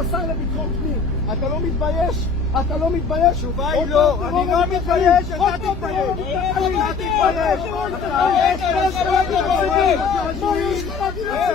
לשר לביטחון פנים. אתה לא מתבייש? אתה לא מתבייש? התשובה היא לא, אני לא מתבייש, אתה תתבייש. אתה תתבייש. מה יש לך להגיד לציבור?